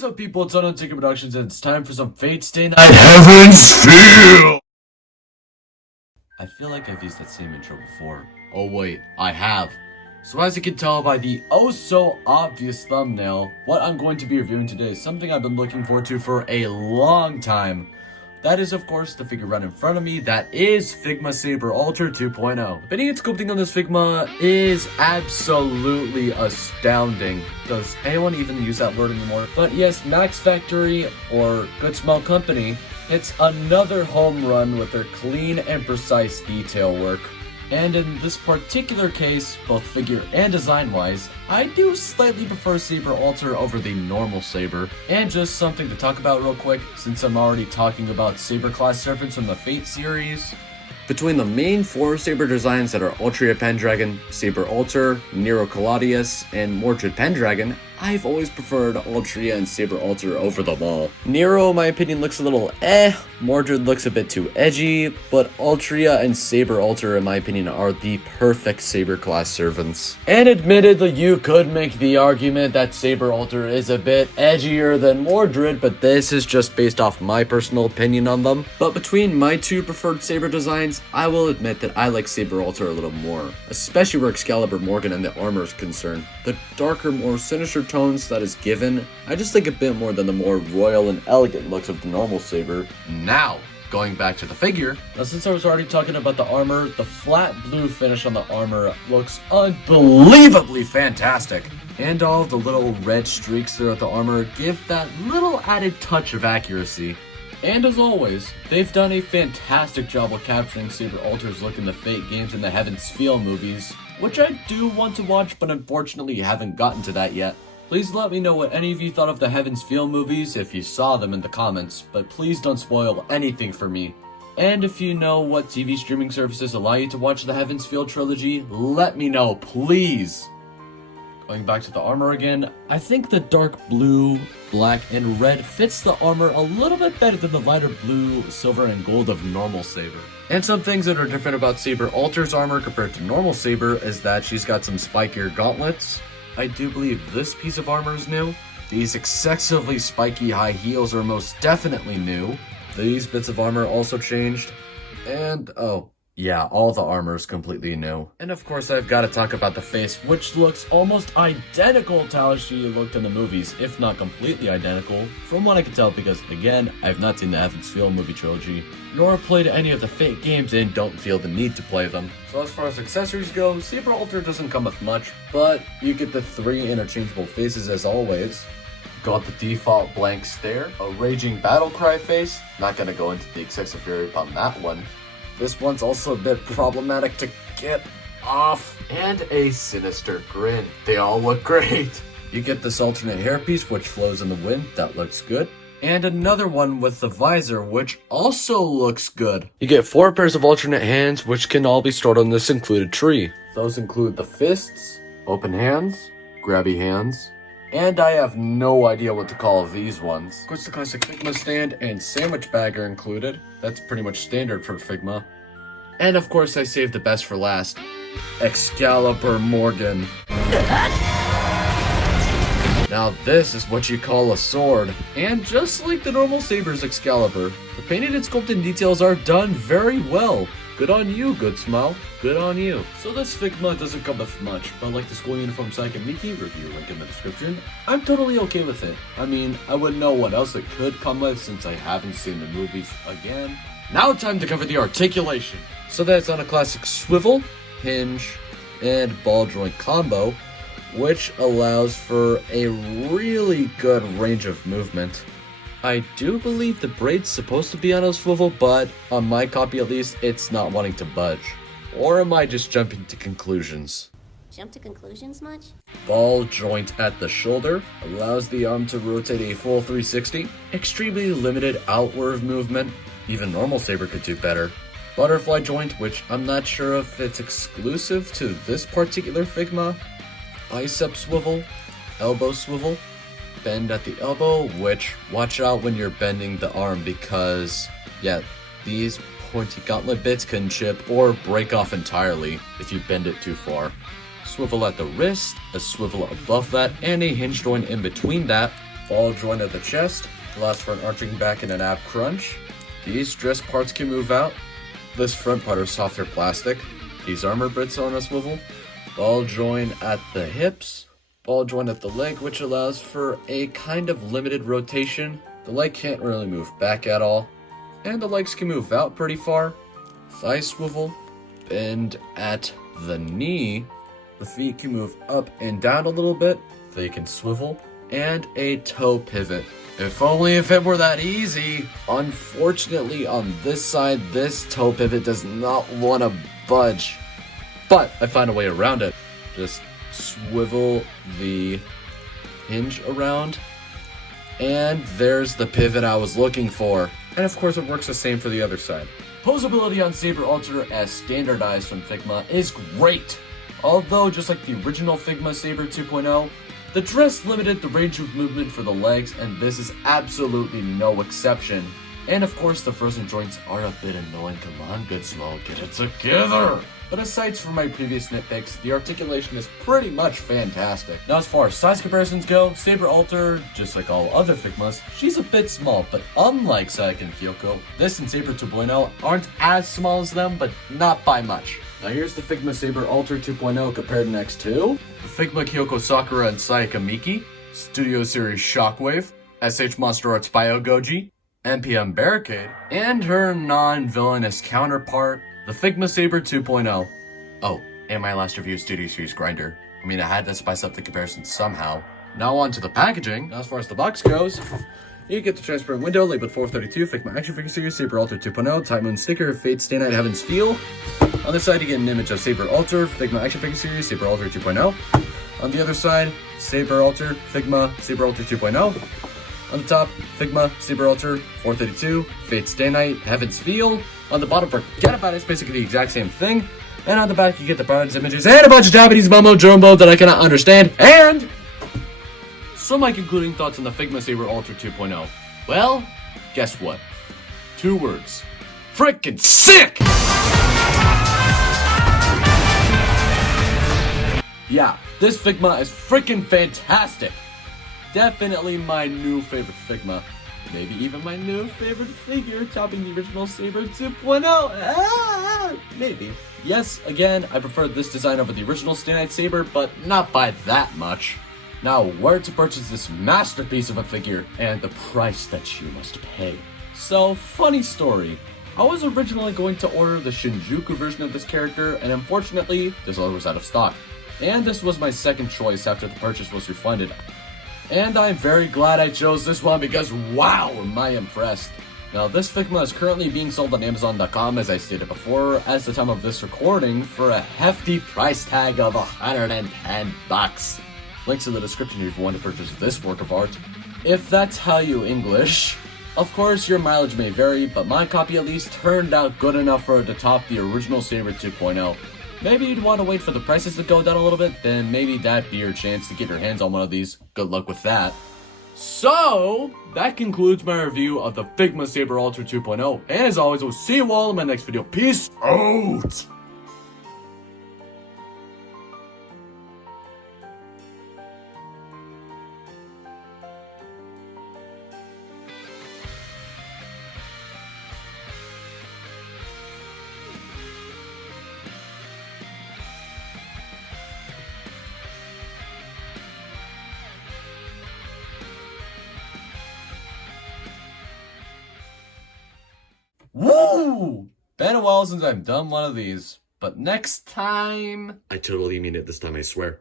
is up, people? It's Untitled Productions, and it's time for some Fate Stay Night Heaven's Feel! I feel like I've used that same intro before. Oh wait, I have. So as you can tell by the oh-so-obvious thumbnail, what I'm going to be reviewing today is something I've been looking forward to for a long time. That is, of course, the figure right in front of me. That is Figma Saber Alter 2.0. Bidding and sculpting on this Figma is absolutely astounding. Does anyone even use that word anymore? But yes, Max Factory, or Good Small Company, hits another home run with their clean and precise detail work. And in this particular case, both figure and design-wise, I do slightly prefer Saber Alter over the normal Saber. And just something to talk about real quick, since I'm already talking about Saber class servants from the Fate series. Between the main four Saber designs that are Ultra Pendragon, Saber Alter, Nero Caladius, and Mordred Pendragon, I've always preferred Ultria and Saber Alter over them all. Nero, in my opinion, looks a little Mordred looks a bit too edgy, but Ultria and Saber Alter, in my opinion, are the perfect Saber class servants. And admittedly, you could make the argument that Saber Alter is a bit edgier than Mordred, but this is just based off my personal opinion on them. But between my two preferred Saber designs, I will admit that I like Saber Alter a little more, especially where Excalibur Morgan and the armor is concerned. The darker, more sinister tones that is given, I just like a bit more than the more royal and elegant looks of the normal Saber. Now, going back to the figure, since I was already talking about the armor, the flat blue finish on the armor looks unbelievably fantastic. And all the little red streaks throughout the armor give that little added touch of accuracy. And as always, they've done a fantastic job of capturing Saber Alter's look in the Fate games and the Heaven's Feel movies, which I do want to watch, but unfortunately haven't gotten to that yet. Please let me know what any of you thought of the Heaven's Feel movies if you saw them in the comments, but please don't spoil anything for me. And if you know what TV streaming services allow you to watch the Heaven's Feel trilogy, let me know, please! Going back to the armor again, I think the dark blue, black, and red fits the armor a little bit better than the lighter blue, silver, and gold of normal Saber. And some things that are different about Saber Alter's armor compared to normal Saber is that she's got some spikier gauntlets. I do believe this piece of armor is new. These excessively spiky high heels are most definitely new. These bits of armor also changed. And, oh, yeah, all the armor is completely new. And of course I've got to talk about the face, which looks almost identical to how she looked in the movies, if not completely identical, from what I can tell, because again, I've not seen the Heaven's Feel movie trilogy, nor played any of the Fate games and don't feel the need to play them. So as far as accessories go, Saber Alter doesn't come with much, but you get the 3 interchangeable faces as always. Got the default blank stare, a raging battle cry face, not gonna go into the excessive variant on that one. This one's also a bit problematic to get off, and a sinister grin. They all look great. You get this alternate hairpiece which flows in the wind, that looks good. And another one with the visor, which also looks good. You get 4 pairs of alternate hands, which can all be stored on this included tree. Those include the fists, open hands, grabby hands, and I have no idea what to call these ones. Of course, the classic Figma stand and sandwich bag are included. That's pretty much standard for Figma. And of course, I saved the best for last. Excalibur Morgan. Now this is what you call a sword. And just like the normal Saber's Excalibur, the painted and sculpted details are done very well. Good on you, Good Smile. Good on you. So this Figma doesn't come with much, but like the school uniform Psych and Miki, review link in the description, I'm totally okay with it. I mean, I wouldn't know what else it could come with since I haven't seen the movies again. Now time to cover the articulation. So that's on a classic swivel, hinge, and ball joint combo, which allows for a really good range of movement. I do believe the braid's supposed to be on a swivel, but on my copy at least, it's not wanting to budge. Or am I just jumping to conclusions? Jump to conclusions much? Ball joint at the shoulder allows the arm to rotate a full 360. Extremely limited outward movement. Even normal Saber could do better. Butterfly joint, which I'm not sure if it's exclusive to this particular Figma. Bicep swivel, elbow swivel, bend at the elbow, which watch out when you're bending the arm because, yeah, these pointy gauntlet bits can chip or break off entirely if you bend it too far. Swivel at the wrist, a swivel above that, and a hinge joint in between that. ball joint at the chest, allows for an arching back and an ab crunch. These dress parts can move out. This front part is softer plastic. These armor bits on a swivel. Ball joint at the hips. Ball joint at the leg, which allows for a kind of limited rotation. The leg can't really move back at all. And the legs can move out pretty far. Thigh swivel. Bend at the knee. The feet can move up and down a little bit. They can swivel. And a toe pivot. If only if it were that easy. Unfortunately, on this side, this toe pivot does not want to budge. But I found a way around it. Just swivel the hinge around. And there's the pivot I was looking for. And of course, it works the same for the other side. Posability on Saber Alter as standardized from Figma is great. Although, just like the original Figma Saber 2.0, the dress limited the range of movement for the legs, and this is absolutely no exception. And of course, the frozen joints are a bit annoying. Come on, good small, get it together! But aside from my previous nitpicks, the articulation is pretty much fantastic. Now as far as size comparisons go, Saber Alter, just like all other Figmas, she's a bit small, but unlike Saika and Kyoko, this and Saber 2.0 aren't as small as them, but not by much. Now here's the Figma Saber Alter 2.0 compared next to the Figma Kyoko Sakura and Sayaka Miki, Studio Series Shockwave, SH Monster Arts Bio Goji, NPM Barricade, and her non-villainous counterpart, the Figma Saber 2.0. Oh, and my last review, Studio Series Grinder. I mean, I had to spice up the comparison somehow. Now on to the packaging. Now as far as the box goes, you get the transparent window labeled 432, Figma Action Figure Series, Saber Alter 2.0, Time Moon sticker, Fate Stay Night Heaven's Feel. On this side, you get an image of Saber Alter, Figma Action Figure Series, Saber Alter 2.0. On the other side, Saber Alter, Figma, Saber Alter 2.0. On the top, Figma, Saber Alter, 432, Fate Stay Night, Heaven's Feel. On the bottom, forget about it, it's basically the exact same thing. And on the back, you get the bronze images and a bunch of Japanese mumbo jumbo that I cannot understand. And so my concluding thoughts on the Figma Saber Alter 2.0. Well, guess what? 2 words. Freakin' sick! Yeah, this Figma is freaking fantastic. Definitely my new favorite Figma. Maybe even my new favorite figure, topping the original Saber 2.0. Maybe. Yes, again, I prefer this design over the original Stay Night Saber, but not by that much. Now, where to purchase this masterpiece of a figure, and the price that you must pay. So, funny story. I was originally going to order the Shinjuku version of this character, and unfortunately, this order was out of stock. And this was my second choice after the purchase was refunded. And I'm very glad I chose this one because wow, am I impressed. Now this Figma is currently being sold on Amazon.com as I stated before, at the time of this recording, for a hefty price tag of $110. Links in the description if you want to purchase this work of art. If that's how you English. Of course your mileage may vary, but my copy at least turned out good enough for it to top the original Saber 2.0. Maybe you'd want to wait for the prices to go down a little bit, then maybe that'd be your chance to get your hands on one of these. Good luck with that. So, that concludes my review of the Figma Saber Alter 2.0, and as always, we'll see you all in my next video. Peace out! Woo! Been a while since I've done one of these, but next time... I totally mean it this time, I swear.